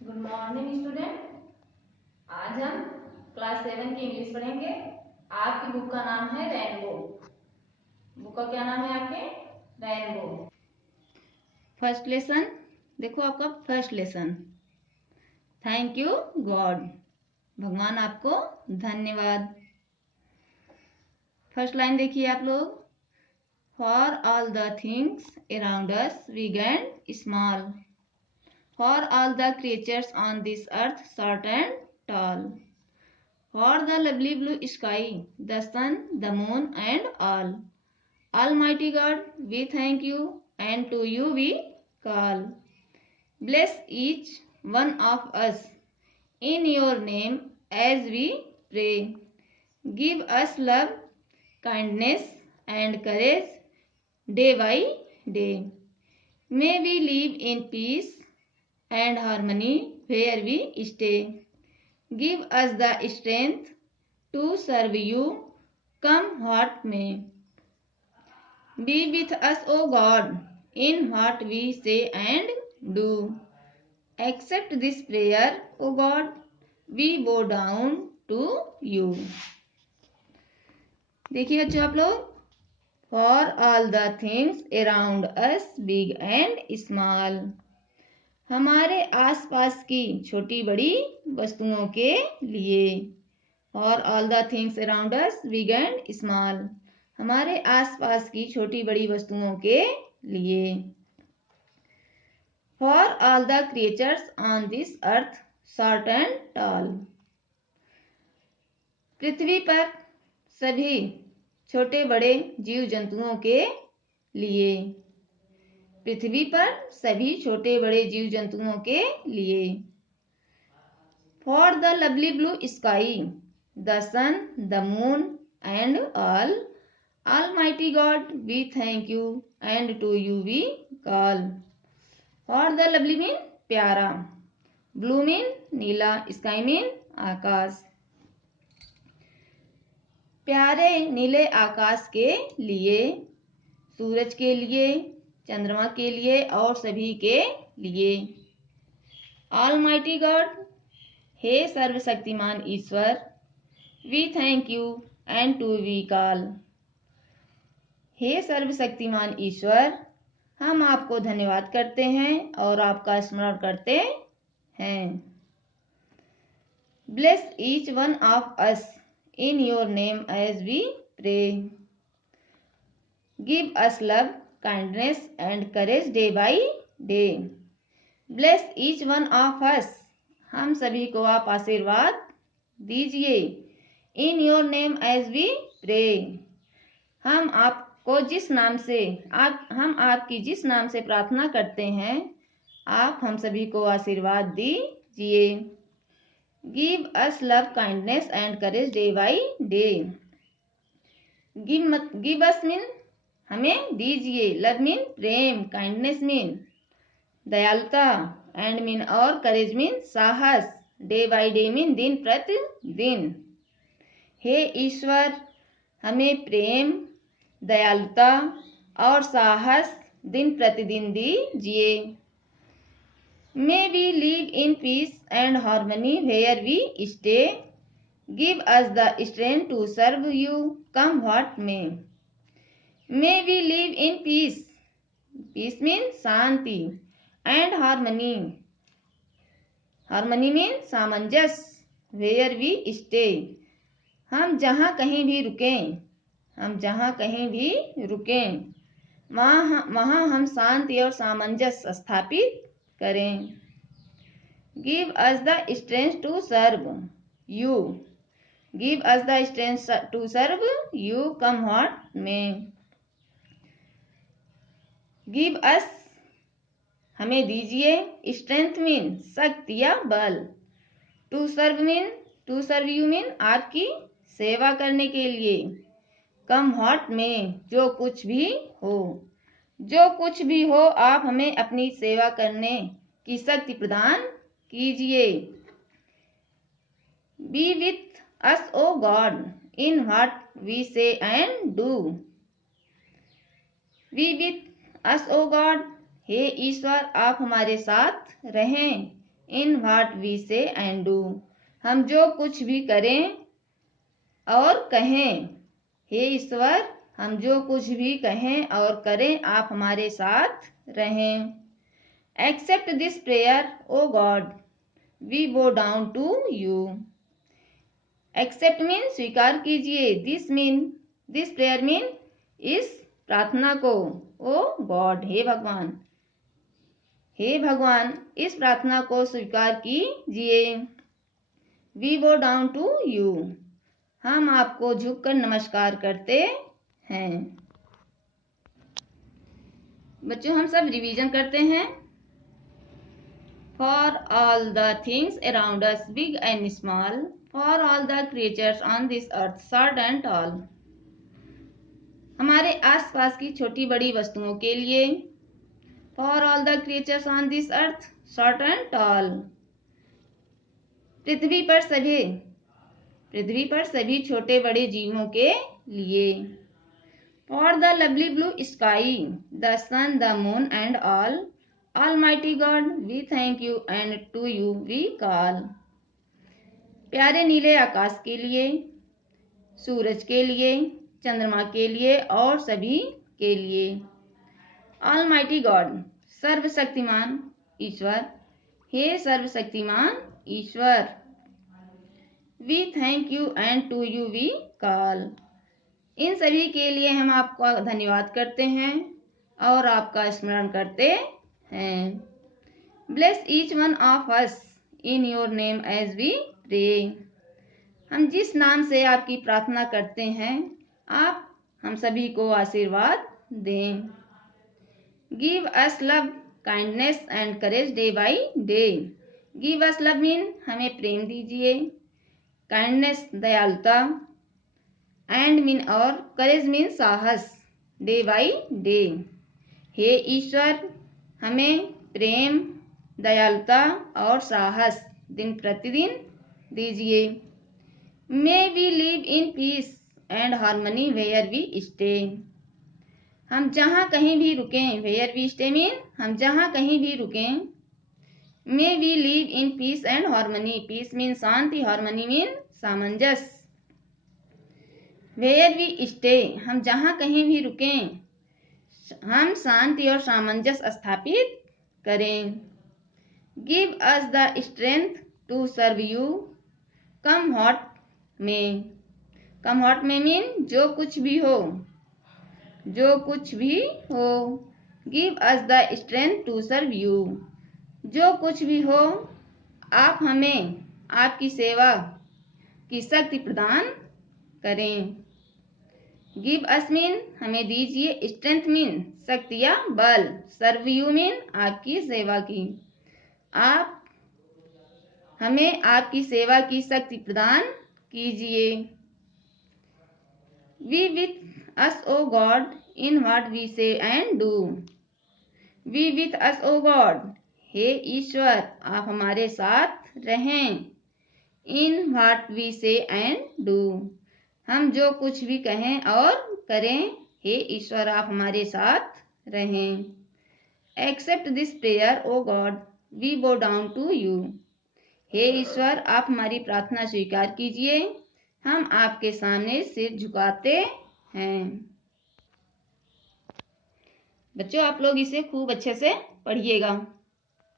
Good morning student. आज हम class 7 की इंग्लिश पढ़ेंगे। आपकी बुक का नाम है रेनबो। बुक का क्या नाम है आपके? रेनबो। फर्स्ट लेसन देखो, आपका first lesson, thank you God. भगवान आपको धन्यवाद। फर्स्ट लाइन देखिए आप लोग, for all the things around us big and small, for all the creatures on this earth, short and tall, for the lovely blue sky, the sun, the moon, and all. Almighty God, we thank you, and to you we call. Bless each one of us in your name as we pray. Give us love, kindness, and courage day by day. May we live in peace and harmony where we stay. Give us the strength to serve you, come what may. Be with us, O God, in what we say and do. Accept this prayer, O God, we bow down to you. देखिए बच्चों आप लोग, for all the things around us, big and small, हमारे आसपास की छोटी बड़ी वस्तुओं के लिए। और all the things around us big and small, हमारे आसपास की छोटी बड़ी वस्तुओं के लिए। For all the creatures on this earth short and tall, पृथ्वी पर सभी छोटे बड़े जीव जंतुओं के लिए। पृथ्वी पर सभी छोटे बड़े जीव जंतुओं के लिए। For the lovely blue sky, the sun, the moon and all, Almighty God, we thank you, and to you we call. For the lovely mean प्यारा, blue mean नीला, sky mean आकाश। प्यारे नीले आकाश के लिए, सूरज के लिए, चंद्रमा के लिए और सभी के लिए। Almighty God, हे सर्वशक्तिमान ईश्वर, we thank you and to we call, हे सर्वशक्तिमान ईश्वर, हम आपको धन्यवाद करते हैं और आपका स्मरण करते हैं। Bless each one of us in your name as we pray. Give us love, kindness and courage day by day. Bless each one of us, हम सभी को आप आशीर्वाद दीजिए। In your name as we pray, हम आपको जिस नाम से हम आपकी जिस नाम से प्रार्थना करते हैं, आप हम सभी को आशीर्वाद दीजिए। Give us love, kindness and courage day by day. Give us mean हमें दीजिए, लव मीन प्रेम, काइंडनेस मीन दयालुता, एंड मीन और करेज मीन साहस, डे बाई डे मीन दिन प्रतिदिन। हे ईश्वर, हमें प्रेम, दयालुता और साहस दिन प्रतिदिन दीजिए। May we live in peace and harmony where we stay. Give us the strength to serve you, come what may. May we live in peace, peace mean शांति, एंड हार्मनी, हार्मनी मीन सामंजस्य, where we stay, हम जहाँ कहीं भी रुकें, हम जहाँ कहीं भी रुकें वहाँ हम शांति और सामंजस्य स्थापित करें। Give us the strength to serve you, give us the strength to serve you, come what may. Give us हमें दीजिए, स्ट्रेंथ मीन शक्ति या बल, टू सर्व यू मीन आपकी सेवा करने के लिए, कम व्हाट में जो कुछ भी हो, जो कुछ भी हो आप हमें अपनी सेवा करने की शक्ति प्रदान कीजिए। Be with us O God in what we say and do. Be with us O God, हे ईश्वर आप हमारे साथ रहें in what we say and do. हम जो कुछ भी करें और कहें, हे ईश्वर हम जो कुछ भी कहें और करें आप हमारे साथ रहें। Accept this prayer O God we bow down to you. Accept mean स्वीकार कीजिए, दिस प्रेयर मीन इस प्रार्थना को, ओ गॉड हे भगवान, हे भगवान इस प्रार्थना को स्वीकार कीजिए। We bow down to you, हम आपको झुककर नमस्कार करते हैं। बच्चों हम सब रिवीजन करते हैं। For all the things around us big and small, for all the creatures on this earth short and tall. हमारे आसपास की छोटी बड़ी वस्तुओं के लिए, for all the creatures on this earth short and tall. पृथ्वी पर सभी छोटे बड़े जीवों के लिए। For the lovely blue sky, the sun, the moon and all, almighty God we thank you and to you we call. प्यारे नीले आकाश के लिए, सूरज के लिए, चंद्रमा के लिए और सभी के लिए। ऑलमाइटी गॉड सर्वशक्तिमान ईश्वर, हे सर्वशक्तिमान ईश्वर। We thank you and to you we call, इन सभी के लिए हम आपका धन्यवाद करते हैं और आपका स्मरण करते हैं। Bless each one of us in your name as we pray. हम जिस नाम से आपकी प्रार्थना करते हैं आप हम सभी को आशीर्वाद दें। Give us love, kindness and courage day by day. Give us love mean हमें प्रेम दीजिए, काइंडनेस दयालुता, एंड मीन और करेज मीन साहस, डे बाई डे। हे ईश्वर हमें प्रेम, दयालुता और साहस दिन प्रतिदिन दीजिए। May we live in peace and harmony where we stay. हम जहाँ कहीं भी रुकें, वेयर वी स्टे मीन हम जहाँ कहीं भी रुकें। May we live in peace and harmony, peace mean शांति, हार्मनी मीन सामंजस्य। वेयर वी स्टे हम जहाँ कहीं भी रुकें हम शांति और सामंजस्य स्थापित करें। Give us the strength to serve you, come what may, come what में मीन जो कुछ भी हो, जो कुछ भी हो। Give us the strength to serve you, जो कुछ भी हो आप हमें आपकी सेवा की शक्ति प्रदान करें। गिव अस मीन हमें दीजिए, स्ट्रेंथ मीन शक्ति या बल, सर्व यू मीन आपकी सेवा की, आप हमें आपकी सेवा की शक्ति प्रदान कीजिए। We with us O God in what we say and do. We with us O God, हे ईश्वर आप हमारे साथ रहें। In what we say and do, हम जो कुछ भी कहें और करें हे ईश्वर आप हमारे साथ रहें। Accept this prayer O God we bow down to you. हे ईश्वर आप हमारी प्रार्थना स्वीकार कीजिए, हम आपके सामने सिर झुकाते हैं। बच्चों आप लोग इसे खूब अच्छे से पढ़िएगा।